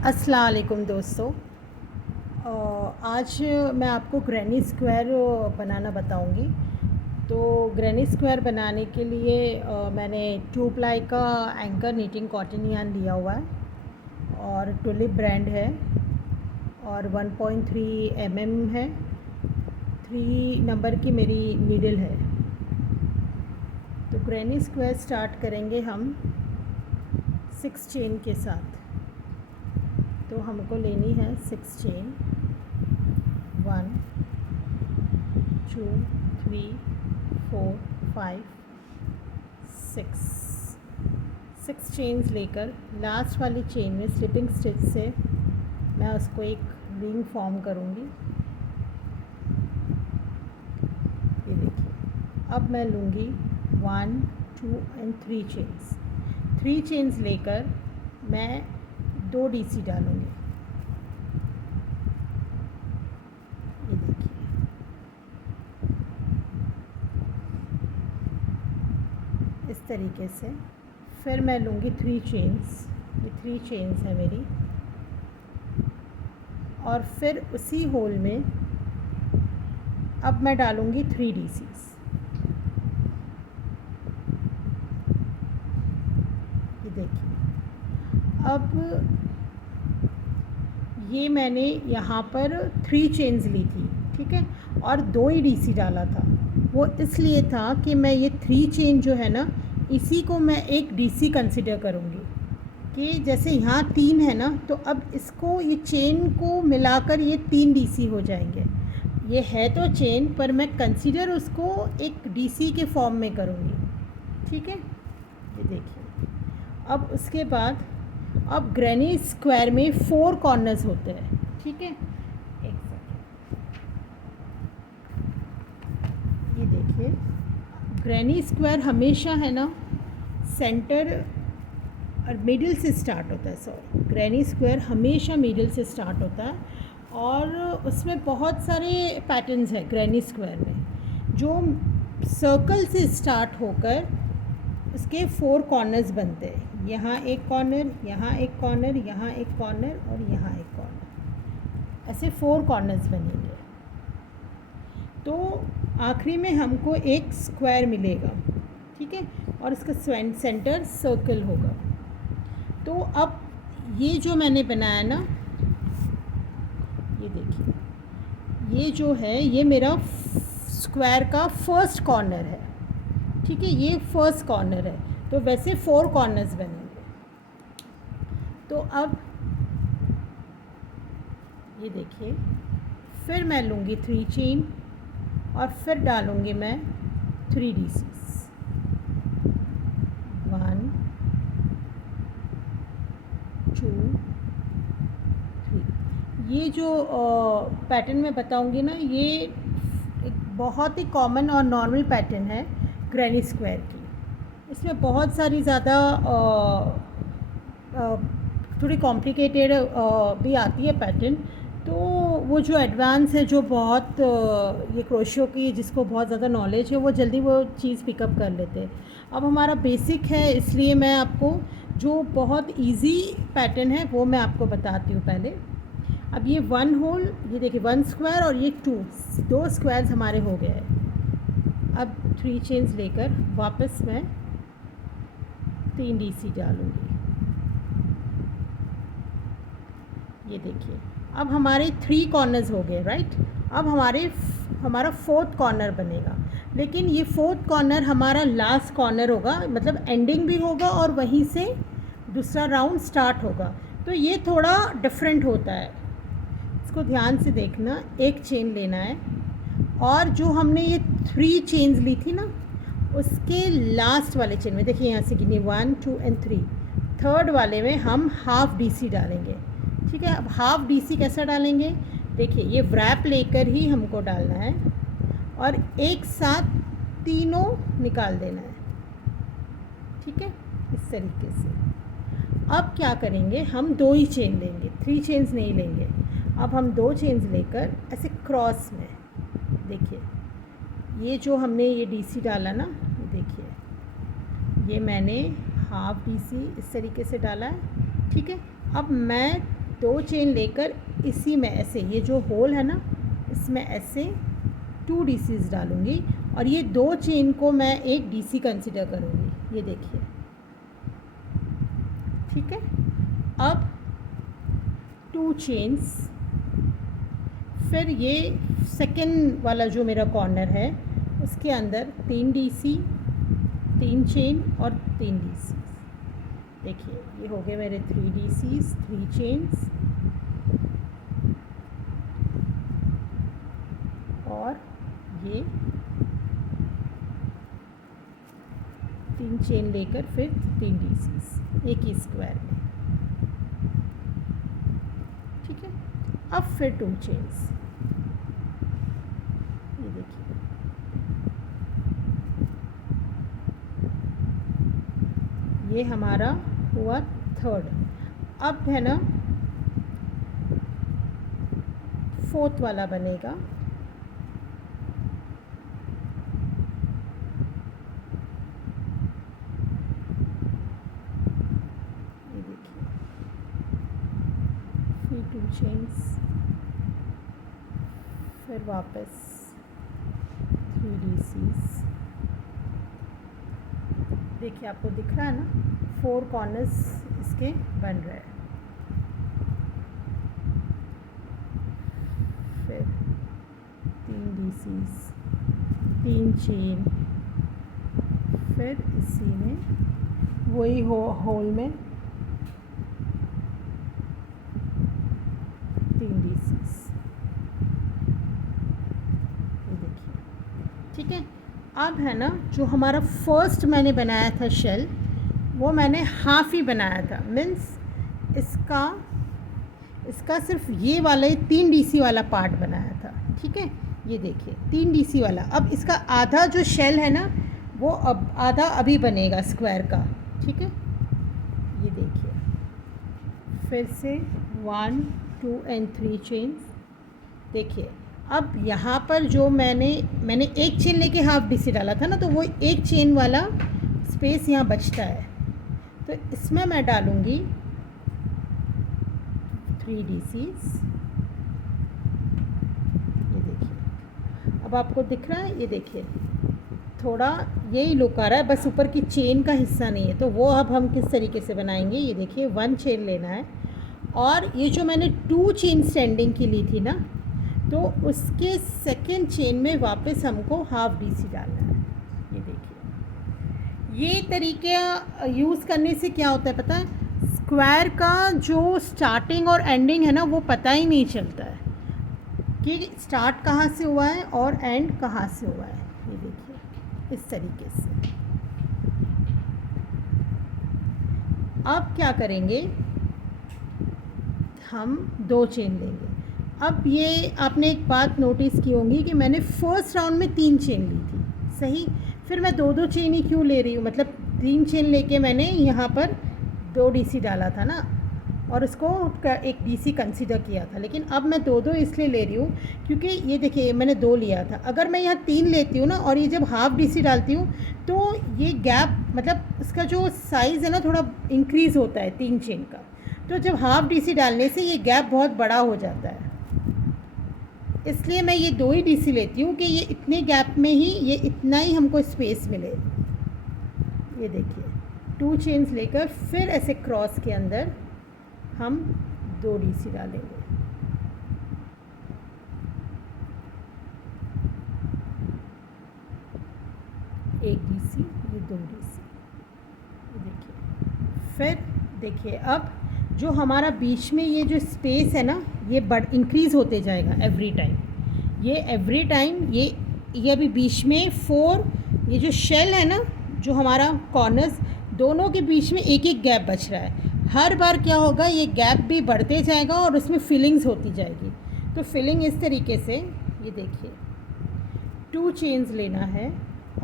अस्सलाम वालेकुम दोस्तों। आज मैं आपको ग्रैनी स्क्वायर बनाना बताऊंगी। तो ग्रैनी स्क्वायर बनाने के लिए मैंने 2 प्लाई का एंकर नीटिंग कॉटन यार्न लिया हुआ है और टुलिप ब्रांड है और 1.3 है। 3 नंबर की मेरी नीडल है। तो ग्रैनी स्क्वायर स्टार्ट करेंगे हम 6 चेन के साथ। तो हमको लेनी है 6 चेन, 1 2 3 4 5 6 चेन्स लेकर लास्ट वाली चेन में स्लिपिंग स्टिच से मैं उसको एक रिंग फॉर्म करूँगी। ये देखिए, अब मैं लूँगी 1 2 एंड 3 चेन्स। 3 चेन्स लेकर मैं 2 डीसी डालूँगी। ये देखिए, इस तरीके से। फिर मैं लूँगी 3 चेन्स, ये 3 चेन्स है मेरी, और फिर उसी होल में अब मैं डालूँगी 3 डीसीज। ये देखिए, अब ये मैंने यहाँ पर 3 चेन्स ली थी, ठीक है, और 2 ही डीसी डाला था। वो इसलिए था कि मैं ये 3 चेन जो है ना, इसी को मैं एक डीसी कंसिडर करूँगी कि जैसे यहाँ 3 है ना, तो अब इसको ये चेन को मिलाकर ये 3 डीसी हो जाएंगे। ये है तो चेन, पर मैं कंसिडर उसको एक डीसी के फॉर्म में करूँगी, ठीक है। ये देखिए, अब उसके बाद अब ग्रैनी स्क्वायर में 4 कॉर्नर्स होते हैं, ठीक है। एक सेकेंड, ये देखिए, ग्रैनी स्क्वायर हमेशा है ना सेंटर और मिडिल से स्टार्ट होता है। सॉरी, ग्रैनी स्क्वायर हमेशा मिडिल से स्टार्ट होता है और उसमें बहुत सारे पैटर्न्स हैं ग्रैनी स्क्वायर में, जो सर्कल से स्टार्ट होकर उसके 4 कॉर्नर्स बनते हैं। यहाँ एक कॉर्नर, यहाँ एक कॉर्नर, यहाँ एक कॉर्नर और यहाँ एक कॉर्नर, ऐसे 4 कॉर्नर्स बनेंगे। तो आखिरी में हमको एक स्क्वायर मिलेगा, ठीक है, और इसका सेंटर सर्कल होगा। तो अब ये जो मैंने बनाया ना, ये देखिए, ये जो है ये मेरा स्क्वायर का फर्स्ट कॉर्नर है, ठीक है, ये फर्स्ट कॉर्नर है। तो वैसे 4 कॉर्नर्स बनेंगे। तो अब ये देखिए, फिर मैं लूँगी 3 चेन और फिर डालूँगी मैं 3 डीसीज, 1 2 3। ये जो पैटर्न मैं बताऊँगी ना, ये एक बहुत ही कॉमन और नॉर्मल पैटर्न है ग्रैनी स्क्वायर की। इसमें बहुत सारी ज़्यादा थोड़ी कॉम्प्लिकेटेड भी आती है पैटर्न। तो वो जो एडवांस है, जो बहुत ये क्रोशियो की जिसको बहुत ज़्यादा नॉलेज है, वो जल्दी वो चीज़ पिकअप कर लेते हैं। अब हमारा बेसिक है, इसलिए मैं आपको जो बहुत इजी पैटर्न है वो मैं आपको बताती हूँ पहले। अब ये 1 होल, ये देखिए 1 स्क्वायर और ये 2 स्क्वायर्स हमारे हो गए हैं। अब 3 चेन्स लेकर वापस मैं 3 डीसी डालूँगी। ये देखिए, अब हमारे 3 कॉर्नर्स हो गए, राइट। अब हमारा 4th कॉर्नर बनेगा, लेकिन ये 4th कॉर्नर हमारा लास्ट कॉर्नर होगा, मतलब एंडिंग भी होगा और वहीं से दूसरा राउंड स्टार्ट होगा। तो ये थोड़ा डिफरेंट होता है, इसको ध्यान से देखना। एक चेन लेना है और जो हमने ये 3 चेन्स ली थी ना, उसके लास्ट वाले चेन में देखिए, यहाँ से गिनी 1 2 एंड 3, थर्ड वाले में हम हाफ डीसी डालेंगे, ठीक है। अब हाफ डीसी कैसा डालेंगे, देखिए, ये व्रैप लेकर ही हमको डालना है और एक साथ तीनों निकाल देना है, ठीक है, इस तरीके से। अब क्या करेंगे, हम 2 ही चेन लेंगे, 3 चेन्स नहीं लेंगे। अब हम 2 चेन्स लेकर ऐसे क्रॉस में, देखिए, ये जो हमने ये डीसी डाला ना, देखिए, ये मैंने हाफ डीसी इस तरीके से डाला है, ठीक है। अब मैं 2 चेन लेकर इसी में ऐसे, ये जो होल है ना, इसमें ऐसे 2 डीसीज डालूँगी और ये 2 चेन को मैं एक डीसी कंसिडर करूँगी। ये देखिए, ठीक है। अब 2 चेन्स, फिर ये सेकेंड वाला जो मेरा कॉर्नर है उसके अंदर 3 डीसी, 3 चेन और 3 डीसी। देखिए ये हो गए मेरे 3 डीसीज, 3 चेन्स और ये 3 चेन लेकर फिर 3 डीसीज एक ही स्क्वायर में, ठीक है। अब फिर 2 चेन्स, ये देखिए, ये हमारा हुआ थर्ड। अब है ना 4th वाला बनेगा, ये देखिए, फिर 2 चेन्स, फिर वापस 3 डीसीज। देखिए आपको दिख रहा है ना, 4 कॉर्नर्स इसके बन रहे हैं। फिर 3 डीसीज, 3 चेन, फिर इसी में वही होल में 3 डीसीज, ये देखिए, ठीक है। अब है ना जो हमारा फर्स्ट मैंने बनाया था शेल, वो मैंने हाफ ही बनाया था, मीन्स इसका सिर्फ ये वाला 3 डीसी वाला पार्ट बनाया था, ठीक है। ये देखिए 3 डीसी वाला। अब इसका आधा जो शेल है ना, वो अब आधा अभी बनेगा स्क्वायर का, ठीक है। ये देखिए, फिर से 1 2 एंड 3 चेन्स। देखिए अब यहाँ पर जो मैंने एक चेन लेके हाफ डीसी डाला था ना, तो वो एक चेन वाला स्पेस यहाँ बचता है, तो इसमें मैं डालूँगी 3 डीसीज। ये देखिए, अब आपको दिख रहा है, ये देखिए थोड़ा यही लुक आ रहा है, बस ऊपर की चेन का हिस्सा नहीं है। तो वो अब हम किस तरीके से बनाएंगे, ये देखिए 1 चेन लेना है और ये जो मैंने 2 चेन स्टैंडिंग की ली थी ना, तो उसके सेकेंड चेन में वापस हमको हाफ डीसी डालना है। ये देखिए, ये तरीका यूज़ करने से क्या होता है पता है, स्क्वायर का जो स्टार्टिंग और एंडिंग है ना, वो पता ही नहीं चलता है कि स्टार्ट कहाँ से हुआ है और एंड कहाँ से हुआ है। ये देखिए इस तरीके से। अब क्या करेंगे, हम 2 चेन लेंगे। अब ये आपने एक बात नोटिस की होंगी कि मैंने फर्स्ट राउंड में 3 चेन ली थी, सही। फिर मैं 2 चेन ही क्यों ले रही हूँ, मतलब 3 चेन लेके मैंने यहाँ पर 2 डीसी डाला था ना, और उसको एक डीसी कंसीडर किया था। लेकिन अब मैं 2 इसलिए ले रही हूँ क्योंकि ये देखिए मैंने 2 लिया था, अगर मैं यहाँ 3 लेती हूँ ना और ये जब हाफ डीसी डालती हूँ तो ये गैप, मतलब इसका जो साइज़ है ना थोड़ा इंक्रीज़ होता है 3 चेन का, तो जब हाफ डीसी डालने से ये गैप बहुत बड़ा हो जाता है। इसलिए मैं ये 2 ही डीसी लेती हूँ कि ये इतने गैप में ही ये इतना ही हमको स्पेस मिले। ये देखिए 2 चेन्स लेकर फिर ऐसे क्रॉस के अंदर हम 2 डीसी डालेंगे। एक डीसी, ये 2 डीसी, देखिए। फिर देखिए अब जो हमारा बीच में ये जो स्पेस है ना, ये इंक्रीज़ होते जाएगा एवरी टाइम। ये एवरी टाइम ये अभी बीच में 4, ये जो शेल है ना, जो हमारा कॉर्नर्स दोनों के बीच में एक एक गैप बच रहा है। हर बार क्या होगा, ये गैप भी बढ़ते जाएगा और उसमें फिलिंग्स होती जाएगी। तो फिलिंग इस तरीके से, ये देखिए 2 चेन्स लेना है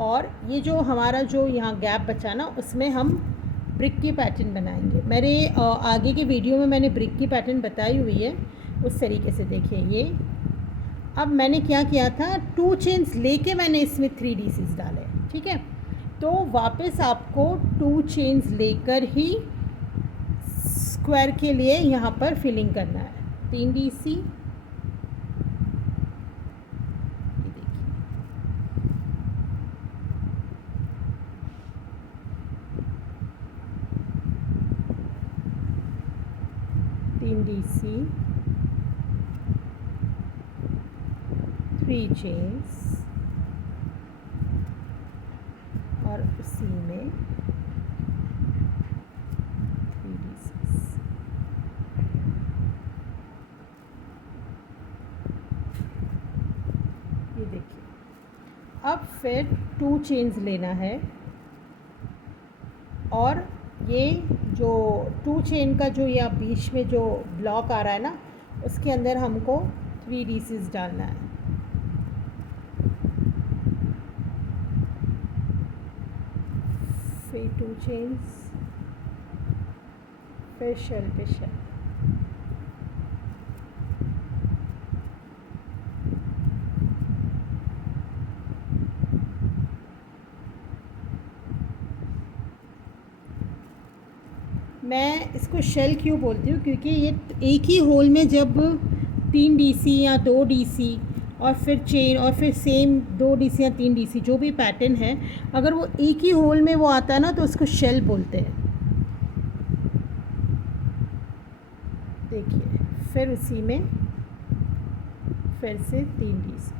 और ये जो हमारा जो यहाँ गैप बचा ना, उसमें हम ब्रिक की पैटर्न बनाएंगे। मेरे आगे के वीडियो में मैंने ब्रिक की पैटर्न बताई हुई है, उस तरीके से देखिए। ये अब मैंने क्या किया था, 2 चेन्स लेके मैंने इसमें 3 डीसीज डाले, ठीक है। तो वापस आपको 2 चेन्स लेकर ही स्क्वायर के लिए यहाँ पर फिलिंग करना है। 3 DC, ये देखिए, तीन DC, 3 चेन्स और उसी में 3 DCs। ये देखिए, अब फिर 2 चेन्स लेना है और ये जो 2 चेन का जो या बीच में जो ब्लॉक आ रहा है ना, उसके अंदर हमको 3 DCs डालना है। फिर 2 चेन्स, फिर शेल पे शेल। मैं इसको शेल क्यों बोलती हूँ, क्योंकि ये एक ही होल में जब 3 DC या 2 DC और फिर चेन और फिर सेम 2 DC या 3 DC जो भी पैटर्न है, अगर वो एक ही होल में वो आता है ना, तो उसको शेल बोलते हैं। देखिए, फिर उसी में फिर से 3 DC।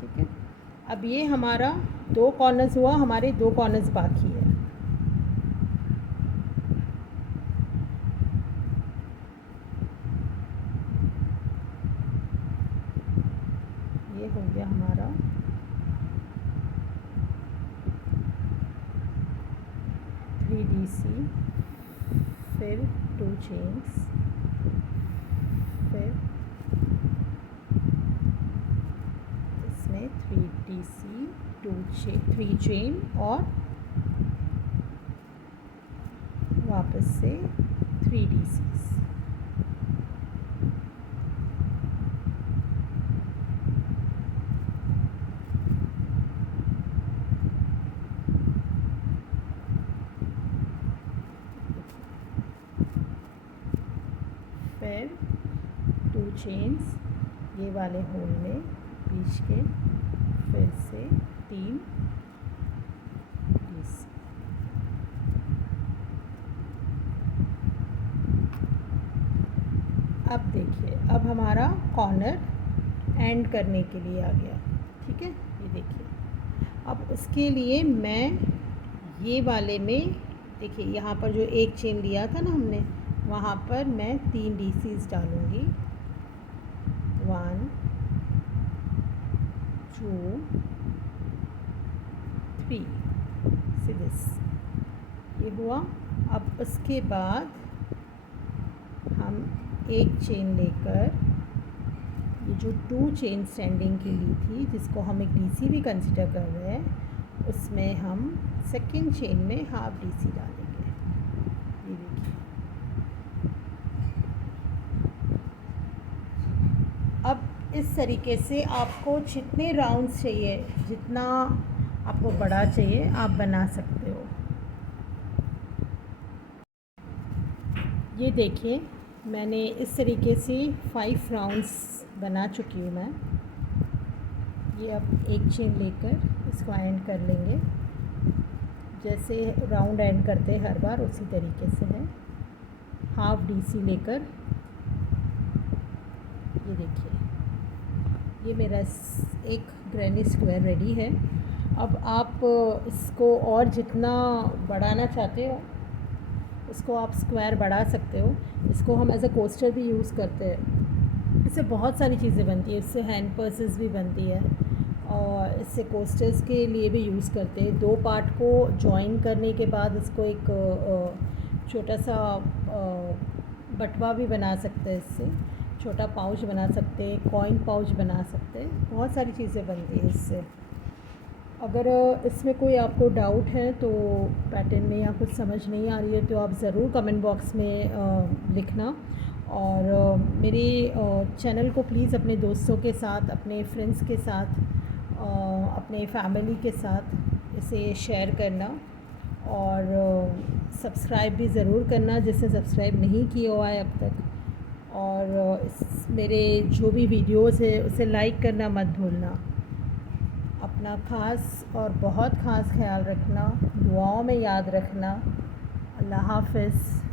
ठीक है, अब ये हमारा 2 कॉर्नर्स हुआ, हमारे 2 कॉर्नर्स बाकी है। ये हो गया हमारा 3 DC, फिर 2 चेन्स, फिर इसमें 3 DC, 3 चेन और वापस से 3 DCs। फिर 2 चेन्स ये वाले होल में बीच के, फिर से 3 DC। अब देखिए, अब हमारा कॉर्नर एंड करने के लिए आ गया। ठीक है, ये देखिए, अब उसके लिए मैं ये वाले में, देखिए यहाँ पर जो एक चेन लिया था ना हमने, वहाँ पर मैं 3 DCs डालूँगी। 1 2 3 से दिस, ये हुआ। अब उसके बाद हम एक चेन लेकर, ये जो 2 चेन स्टैंडिंग की ली थी, जिसको हम एक DC भी कंसिडर कर रहे हैं, उसमें हम सेकंड चेन में हाफ DC डालेंगे। ये देखिए, अब इस तरीके से आपको जितने राउंड्स चाहिए, जितना आपको बड़ा चाहिए, आप बना सकते हो। ये देखिए, मैंने इस तरीके से 5 राउंड्स बना चुकी हूँ मैं। ये अब एक चेन लेकर इसको एंड कर लेंगे, जैसे राउंड एंड करते हैं हर बार, उसी तरीके से है। हाफ DC लेकर, ये देखिए, ये मेरा एक ग्रैनी स्क्वायर रेडी है। अब आप इसको और जितना बढ़ाना चाहते हो, इसको आप स्क्वायर बढ़ा सकते हो। इसको हम एज अ कोस्टर भी यूज़ करते हैं। इससे बहुत सारी चीज़ें बनती है, इससे हैंड पर्सेस भी बनती है और इससे कोस्टर्स के लिए भी यूज़ करते हैं। 2 पार्ट को जॉइन करने के बाद इसको एक छोटा सा बटवा भी बना सकते हैं, इससे छोटा पाउच बना सकते हैं, कॉइन पाउच बना सकते हैं, बहुत सारी चीज़ें बनती है इससे। अगर इसमें कोई आपको डाउट है तो पैटर्न में या कुछ समझ नहीं आ रही है, तो आप ज़रूर कमेंट बॉक्स में लिखना। और मेरे चैनल को प्लीज़ अपने दोस्तों के साथ, अपने फ्रेंड्स के साथ, अपने फैमिली के साथ इसे शेयर करना। सब्सक्राइब भी ज़रूर करना जिसने सब्सक्राइब नहीं किया हुआ है अब तक, और मेरे जो भी वीडियोस है उसे लाइक करना मत भूलना। अपना ख़ास और बहुत ख़ास ख्याल रखना, दुआओं में याद रखना। अल्लाह हाफ़िज़।